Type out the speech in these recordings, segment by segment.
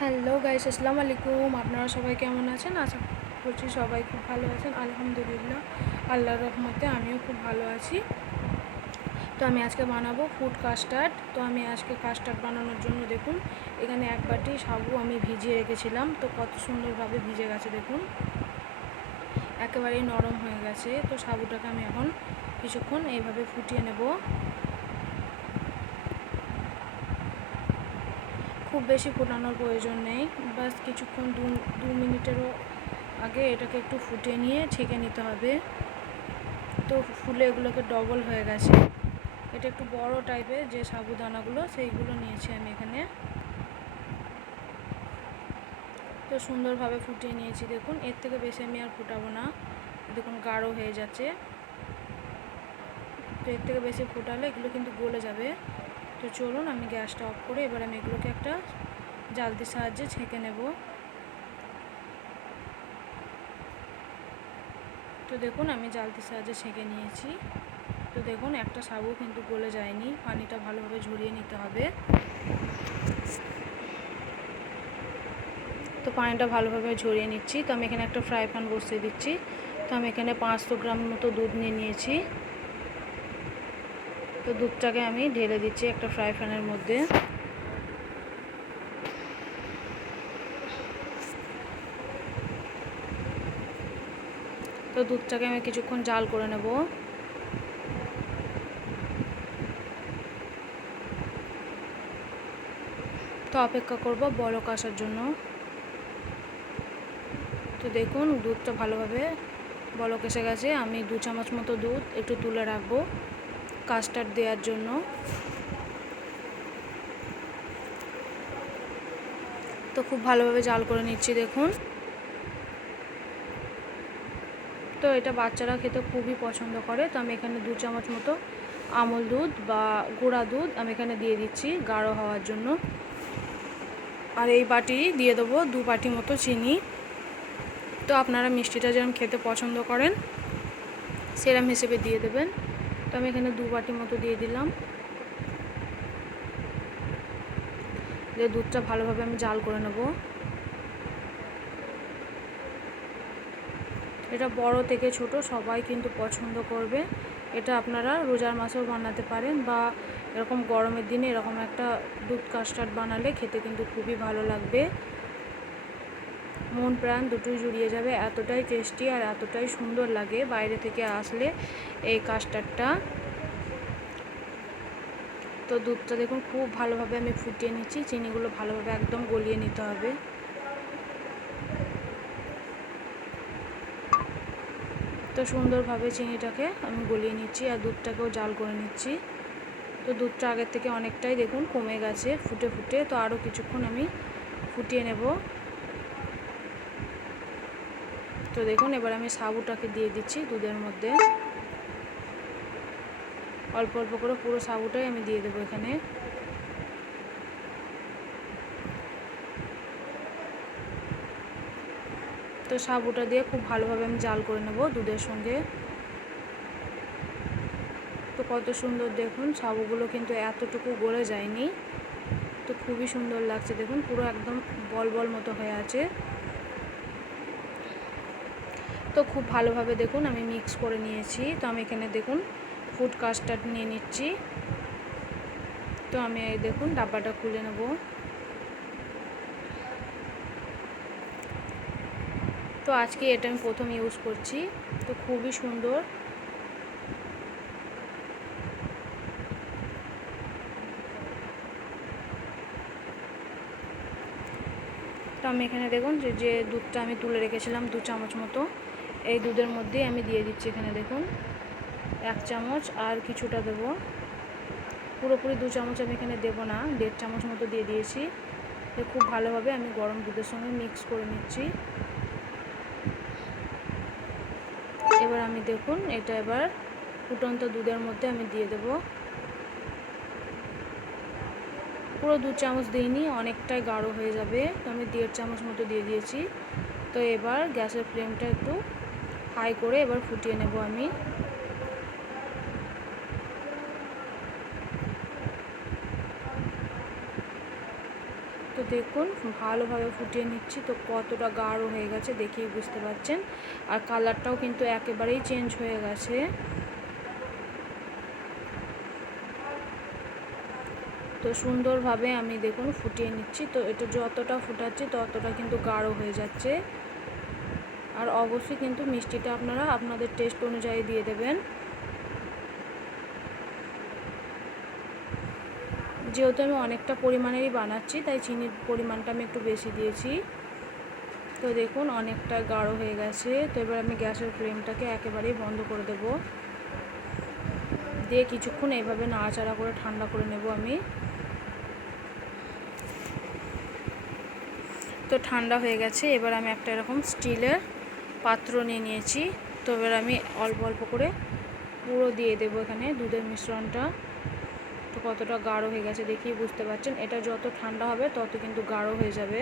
Hello guys, আসসালামু আলাইকুম। আপনারা সবাই কেমন আছেন? আশা করছি সবাই খুব ভালো আছেন। আলহামদুলিল্লাহ, আল্লাহর রহমতে আমিও খুব ভালো আছি। তো আমি আজকে বানাবো ফুড কাস্টার্ড। তো আমি আজকে কাস্টার্ড বানানোর জন্য দেখুন, এখানে এক বাটি সাবু আমি ভিজিয়ে রেখেছিলাম। তো কত সুন্দরভাবে ভিজে গেছে দেখুন, একেবারেই নরম হয়ে গেছে। তো সাবুটাকে আমি এখন কিছুক্ষণ এইভাবে ফুটিয়ে নেব। খুব বেশি ফোটানোর প্রয়োজন নেই, বাস কিছুক্ষণ দু মিনিটেরও আগে এটাকে একটু ফুটিয়ে নিয়ে ছেঁকে নিতে হবে। তো ফুলে এগুলোকে ডবল হয়ে গেছে। এটা একটু বড় টাইপের যে সাবুদানাগুলো সেইগুলো নিয়েছি আমি এখানে। তো সুন্দরভাবে ফুটিয়ে নিয়েছি দেখুন, এর থেকে বেশি আমি আর ফুটাবো না। দেখুন গাঢ় হয়ে যাচ্ছে। তো এর থেকে বেশি ফুটালে এগুলো কিন্তু গলে যাবে। তো চলুন আমি গ্যাসটা অফ করে এবার আমি এগুলোকে একটা জালতির সাহায্যে ছেঁকে নেব। তো দেখুন আমি জালতির সাহায্যে ছেঁকে নিয়েছি। তো দেখুন একটা সাবু কিন্তু গলে যায়নি, পানিটা ভালোভাবে ঝরিয়ে নিতে হবে। তো পানিটা ভালোভাবে ঝরিয়ে নিচ্ছি। তো আমি এখানে একটা ফ্রাই প্যান বসিয়ে দিচ্ছি। তো আমি এখানে 500 গ্রাম মতো দুধ নিয়ে নিয়েছি। তো দুধটাকে আমি ঢেলে দিচ্ছি একটা ফ্রাই প্যানের মধ্যে। তো দুধটাকে আমি কিছুক্ষণ জাল করে নেব। তো অপেক্ষা করব বলক আসার জন্য। তো দেখুন দুধটা ভালোভাবে বলক এসে গেছে। আমি 2 চামচ মতো দুধ একটু তুলে রাখবো কাস্টার্ড দেওয়ার জন্য। তো খুব ভালোভাবে জাল করে নিচ্ছি দেখুন। তো এটা বাচ্চারা খেতে খুবই পছন্দ করে। তো আমি এখানে 2 চামচ মতো আমল দুধ বা গুঁড়া দুধ আমি এখানে দিয়ে দিচ্ছি গাঢ় হওয়ার জন্য। আর এই বাটি দিয়ে দেবো 2 বাটি মতো চিনি। তো আপনারা মিষ্টিটা যেরকম খেতে পছন্দ করেন সেরকম হিসেবে দিয়ে দেবেন। তো আমি এখানে 2 বাটি মতো দিয়ে দিলাম। দিয়ে দুধটা ভালোভাবে আমি জাল করে নেব। এটা বড় থেকে ছোট সবাই কিন্তু পছন্দ করবে। এটা আপনারা রোজার মাসেও বানাতে পারেন বা এরকম গরমের দিনে এরকম একটা দুধ কাস্টার্ড বানালে খেতে কিন্তু খুবই ভালো লাগবে। মন প্রাণ দুটোই জুড়িয়ে যাবে, এতটাই টেস্টি আর এতটাই সুন্দর লাগে বাইরে থেকে আসলে এই কাস্টার্ডটা। তো দুধটা দেখুন খুব ভালোভাবে আমি ফুটিয়ে নিচ্ছি, চিনিগুলো ভালোভাবে একদম গলিয়ে নিতে হবে। তো সুন্দরভাবে চিনিটাকে আমি গলিয়ে নিচ্ছি আর দুধটাকেও জাল করে নিচ্ছি। তো দুধটা আগের থেকে অনেকটাই দেখুন কমে গেছে ফুটে ফুটে। তো আরও কিছুক্ষণ আমি ফুটিয়ে নেব। তো দেখুন এবার আমি সাবুটাকে দিয়ে দিচ্ছি দুধের মধ্যে। অল্প অল্প করে পুরো সাবুটাই আমি দিয়ে দেবো এখানে। তো সাবুটা দিয়ে খুব ভালোভাবে আমি জাল করে নেব দুধের সঙ্গে। তো কত সুন্দর দেখুন সাবুগুলো কিন্তু এতটুকু গলে যায়নি। তো খুবই সুন্দর লাগছে দেখুন, পুরো একদম বল বল মতো হয়ে আছে। তো খুব ভালোভাবে দেখুন আমি মিক্স করে নিয়েছি। তো আমি এখানে দেখুন ফুড কাস্টার্ড নিয়ে নিচ্ছি। তো আমি দেখুন ডাব্বাটা খুলে নেব। তো আজকে এটা আমি প্রথম ইউজ করছি। তো খুবই সুন্দর। তো আমি এখানে দেখুন যে দুধটা আমি তুলে রেখেছিলাম 2 চামচ মতো, এই দুধের মধ্যেই আমি দিয়ে দিচ্ছি এখানে দেখুন 1 চামচ আর কিছুটা দেবো। পুরোপুরি 2 চামচ আমি এখানে দেবো না, 1.5 চামচ মতো দিয়ে দিয়েছি। খুব ভালোভাবে আমি গরম দুধের সঙ্গে মিক্স করে নিচ্ছি। এবার আমি দেখুন এটা এবার ফুটন্ত দুধের মধ্যে আমি দিয়ে দেব। পুরো 2 চামচ দিইনি, অনেকটাই গাঢ় হয়ে যাবে। তো আমি 1.5 চামচ মতো দিয়ে দিয়েছি। তো এবার গ্যাসের ফ্লেমটা একটু হাই করে এবার ফুটিয়ে নেব আমি। তো দেখুন ভালোভাবে ফুটিয়ে নিচ্ছি, তো কতটা গাঢ় হয়ে গেছে দেখেই বুঝতে পারছেন। আর কালারটাও কিন্তু একেবারেই চেঞ্জ হয়ে গেছে। তো সুন্দরভাবে আমি দেখুন ফুটিয়ে নিচ্ছি। তো এটা যতটা ফুটাচ্ছি ততটা কিন্তু গাঢ় হয়ে যাচ্ছে। আর অবশ্যই কিন্তু মিষ্টিটা আপনারা আপনাদের টেস্ট অনুযায়ী দিয়ে দেবেন। যেহেতু আমি অনেকটা পরিমাণেরই বানাচ্ছি তাই চিনির পরিমাণটা আমি একটু বেশি দিয়েছি। তো দেখুন অনেকটা গাঢ় হয়ে গেছে। তো এবার আমি গ্যাসের ফ্লেমটাকে একেবারেই বন্ধ করে দেব, দিয়ে কিছুক্ষণ এইভাবে নাড়াচাড়া করে ঠান্ডা করে নেব আমি। তো ঠান্ডা হয়ে গেছে। এবার আমি একটা এরকম স্টিলের পাত্র নিয়ে নিয়েছি। তো এবার আমি অল্প অল্প করে পুরো দিয়ে দেবো এখানে দুধের মিশ্রণটা। তো কতটা গাঢ় হয়ে গেছে দেখেই বুঝতে পারছেন। এটা যত ঠান্ডা হবে তত কিন্তু গাঢ় হয়ে যাবে।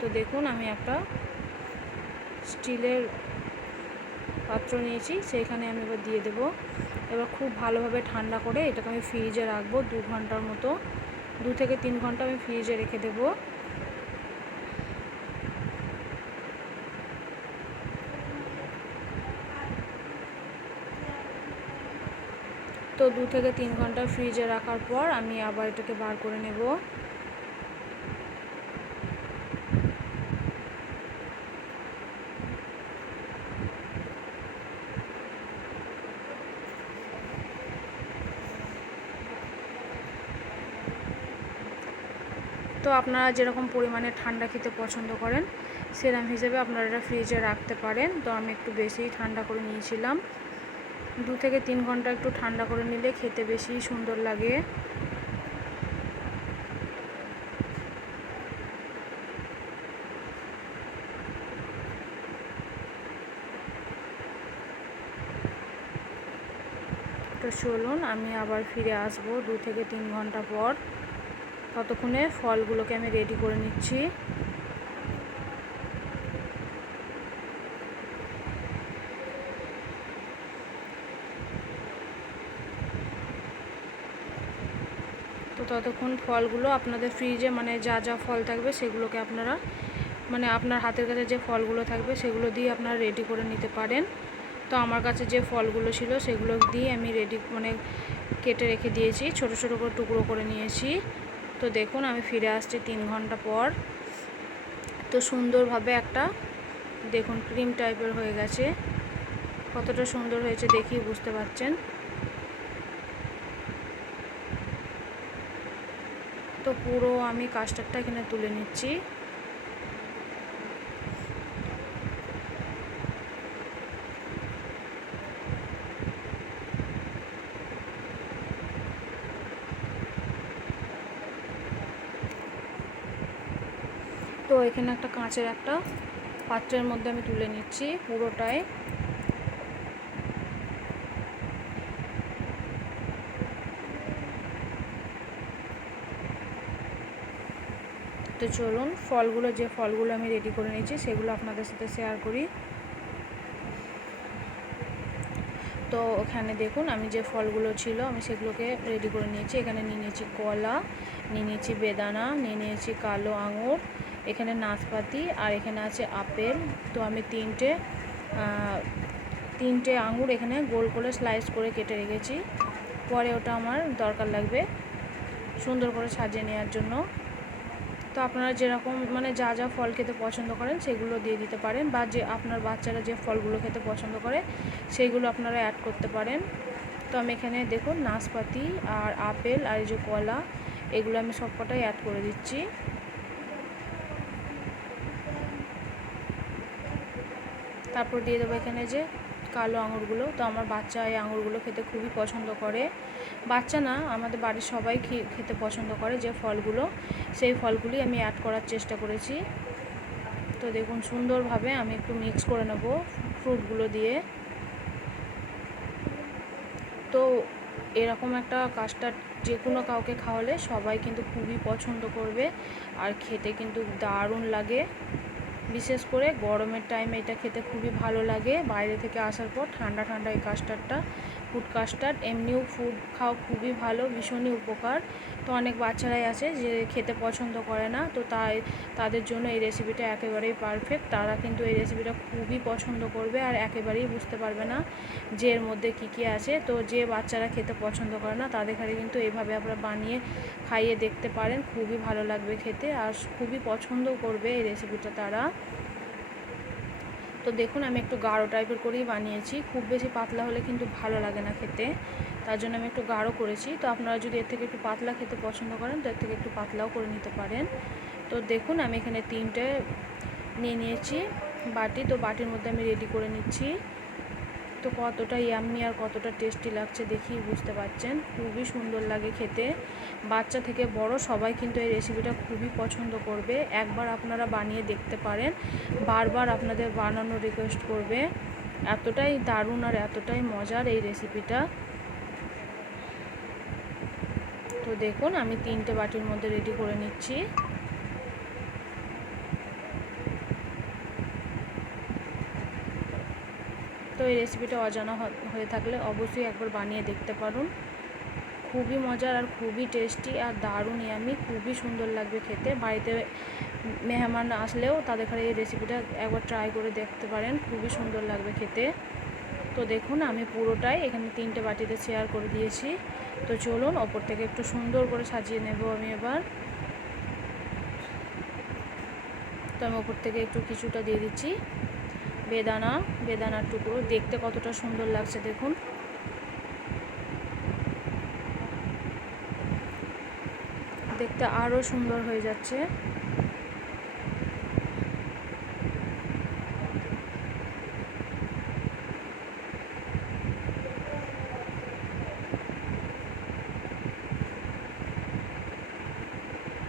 তো দেখুন আমি একটা স্টিলের পাত্র নিয়েছি, সেইখানে আমি এবার দিয়ে দেব। এবার খুব ভালোভাবে ঠান্ডা করে এটাকে আমি ফ্রিজে রাখবো 2 ঘন্টার মতো। 2 থেকে 3 ঘন্টা আমি ফ্রিজে রেখে দেবো। তো 2 থেকে 3 ঘন্টা ফ্রিজে রাখার পর আমি আবার এটাকে বার করে নেব। তো আপনারা যেরকম পরিমাণে ঠান্ডা খেতে পছন্দ করেন সেরকম হিসেবে আপনারা এটা ফ্রিজে রাখতে পারেন। তো আমি একটু বেশিই ঠান্ডা করে নিয়েছিলাম। 2 থেকে 3 ঘন্টা একটু ঠান্ডা করে নিলে খেতে বেশি সুন্দর লাগে। তো চলুন আমি আবার ফিরে আসবো 2 থেকে 3 ঘন্টা পর। ততক্ষণে ফলগুলোকে আমি রেডি করে নিচ্ছি। তো ততক্ষণ ফলগুলো আপনাদের ফ্রিজে মানে যা যা ফল থাকবে সেগুলোকে আপনারা মানে আপনার হাতের কাছে যে ফলগুলো থাকবে সেগুলো দিয়ে আপনারা রেডি করে নিতে পারেন। তো আমার কাছে যে ফলগুলো ছিল সেগুলো দিয়ে আমি রেডি মানে কেটে রেখে দিয়েছি, ছোট ছোট করে টুকরো করে নিয়েছি। তো দেখুন আমি ফিরে আসছি 3 ঘন্টা পর। তো সুন্দরভাবে একটা দেখুন ক্রিম টাইপের হয়ে গেছে। কতটা সুন্দর হয়েছে দেখেই বুঝতে পারছেন। তো পুরো আমি কাস্টার্ডটা এখানে তুলে নিচ্ছি। তো এখানে একটা কাঁচের একটা পাত্রের মধ্যে আমি তুলে নিচ্ছি পুরোটাই। তো চলুন ফলগুলো যে ফলগুলো আমি রেডি করে নিয়েছি সেগুলো আপনাদের সাথে শেয়ার করি। তো ওখানে দেখুন আমি যে ফলগুলো ছিল আমি সেগুলোকে রেডি করে নিয়েছি। এখানে নিয়ে নিয়েছি কলা, নিয়ে নিয়েছি বেদানা, নিয়ে নিয়েছি কালো আঙুর, এখানে নাশপাতি, আর এখানে আছে আপেল। তো আমি তিনটে আঙুর এখানে গোল করে স্লাইস করে কেটে রেখেছি। পরে ওটা আমার দরকার লাগবে সুন্দর করে সাজিয়ে নেওয়ার জন্য। তো আপনারা যেরকম মানে যা যা ফল খেতে পছন্দ করেন সেগুলো দিয়ে দিতে পারেন, বা যে আপনার বাচ্চারা যে ফলগুলো খেতে পছন্দ করে সেইগুলো আপনারা অ্যাড করতে পারেন। তো আমি এখানে দেখুন নাশপাতি আর আপেল আর এই যে কলা এগুলো আমি সবকটাই অ্যাড করে দিচ্ছি। তারপর দিয়ে দেবো এখানে যে কালো আঙুরগুলো। তো আমার বাচ্চা এই আঙুরগুলো খেতে খুবই পছন্দ করে। বাচ্চা না, আমাদের বাড়ির সবাই খেতে পছন্দ করে যে ফলগুলো, সেই ফলগুলি আমি অ্যাড করার চেষ্টা করেছি। তো দেখুন সুন্দরভাবে আমি একটু মিক্স করে নেব ফ্রুটগুলো দিয়ে। তো এরকম একটা কাস্টার্ড যে কোনো কাউকে খাওয়ালে সবাই কিন্তু খুবই পছন্দ করবে, আর খেতে কিন্তু দারুণ লাগে। বিশেষ করে গরমের টাইমে এটা খেতে খুবই ভালো লাগে। বাইরে থেকে আসার পর ঠান্ডা ঠান্ডা এই কাস্টার্ডটা ফুড কাস্টার্ড। এমনিও ফুড খাওয়া খুবই ভালো, ভীষণই উপকার। তো অনেক বাচ্চারাই আছে যে খেতে পছন্দ করে না, তো তাদের জন্য এই রেসিপিটা একেবারেই পারফেক্ট। তারা কিন্তু এই রেসিপিটা খুবই পছন্দ করবে আর একেবারেই বুঝতে পারবে না যে এর মধ্যে কী আছে। তো যে বাচ্চারা খেতে পছন্দ করে না তাদের কাছে কিন্তু এইভাবে আপনারা বানিয়ে খাইয়ে দেখতে পারেন, খুবই ভালো লাগবে খেতে আর খুবই পছন্দও করবে এই রেসিপিটা তারা। তো দেখুন আমি একটু গাঢ় টাইপের করেই বানিয়েছি, খুব বেশি পাতলা হলে কিন্তু ভালো লাগে না খেতে, তার জন্য আমি একটু গাঢ় করেছি। তো আপনারা যদি এর থেকে একটু পাতলা খেতে পছন্দ করেন তো এর থেকে একটু পাতলাও করে নিতে পারেন। তো দেখুন আমি এখানে 3টে নিয়ে নিয়েছি বাটি, তো বাটির মধ্যে আমি রেডি করে নিচ্ছি। তো কতটা ইয়াম্মি আর কতটা টেস্টি লাগছে দেখেই বুঝতে পারছেন, খুবই সুন্দর লাগে খেতে। বাচ্চা থেকে বড় সবাই কিন্তু এই রেসিপিটা খুবই পছন্দ করবে। একবার আপনারা বানিয়ে দেখতে পারেন, বারবার আপনাদের বানানোর রিকোয়েস্ট করবে, এতটাই দারুণ আর এতটাই মজার এই রেসিপিটা। তো দেখুন আমি 3টে বাটির মধ্যে রেডি করে নিচ্ছি। তো এই রেসিপিটা অজানা হয়ে থাকলে অবশ্যই একবার বানিয়ে দেখতে পারুন, খুবই মজার আর খুবই টেস্টি আর দারুণ ইয়ামি, খুবই সুন্দর লাগবে খেতে। বাড়িতে মেহমান আসলেও তাদের ঘরে এই রেসিপিটা একবার ট্রাই করে দেখতে পারেন, খুবই সুন্দর লাগবে খেতে। তো দেখুন আমি পুরোটাই এখানে 3টে বাটিতে শেয়ার করে দিয়েছি। তো চলুন ওপর থেকে একটু সুন্দর করে সাজিয়ে নেব আমি এবার। তো আমি ওপর থেকে একটু কিছুটা দিয়ে দিচ্ছি বেদানার টুকরো, দেখতে কতটা সুন্দর লাগছে দেখুন। দেখতে আরও সুন্দর হয়ে যাচ্ছে।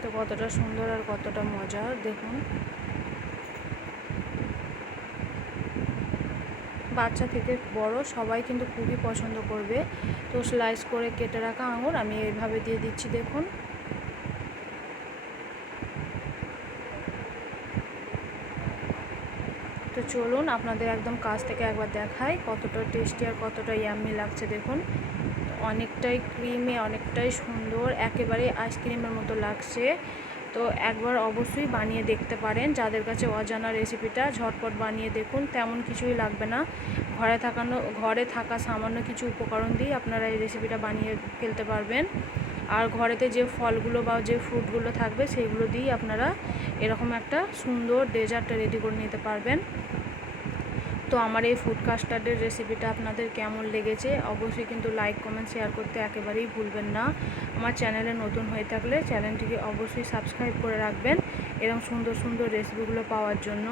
তো কতটা সুন্দর আর কতটা মজার দেখুন। বাচ্চা থেকে বড় সবাই কিন্তু খুবই পছন্দ করবে। তো স্লাইস করে কেটে রাখা আঙুর আমি এইভাবে দিয়ে দিচ্ছি দেখুন। তো চলুন আপনাদের একদম কাছ থেকে একবার দেখাই কতটা টেস্টি আর কতটা ইয়াম্মি লাগছে দেখুন। অনেকটাই ক্রিমি, অনেকটাই সুন্দর, একেবারে আইসক্রিমের মতো লাগছে। তো একবার অবশ্যই বানিয়ে দেখতে পারেন, যাদের কাছে অজানা রেসিপিটা ঝটপট বানিয়ে দেখুন, তেমন কিছুই লাগবে না। ঘরে থাকা সামান্য কিছু উপকরণ দিয়ে আপনারা এই রেসিপিটা বানিয়ে ফেলতে পারবেন। আর ঘরেতে যে ফলগুলো বা যে ফ্রুটগুলো থাকবে সেইগুলো দিয়েই আপনারা এরকম একটা সুন্দর ডেজার্ট রেডি করে নিতে পারবেন। তো আমার এই ফুড কাস্টার্ডের রেসিপিটা আপনাদের কেমন লেগেছে অবশ্যই কিন্তু লাইক কমেন্ট শেয়ার করতে একেবারেই ভুলবেন না। আমার চ্যানেলে নতুন হয়ে থাকলে চ্যানেলটিকে অবশ্যই সাবস্ক্রাইব করে রাখবেন এরকম সুন্দর সুন্দর রেসিপিগুলো পাওয়ার জন্য।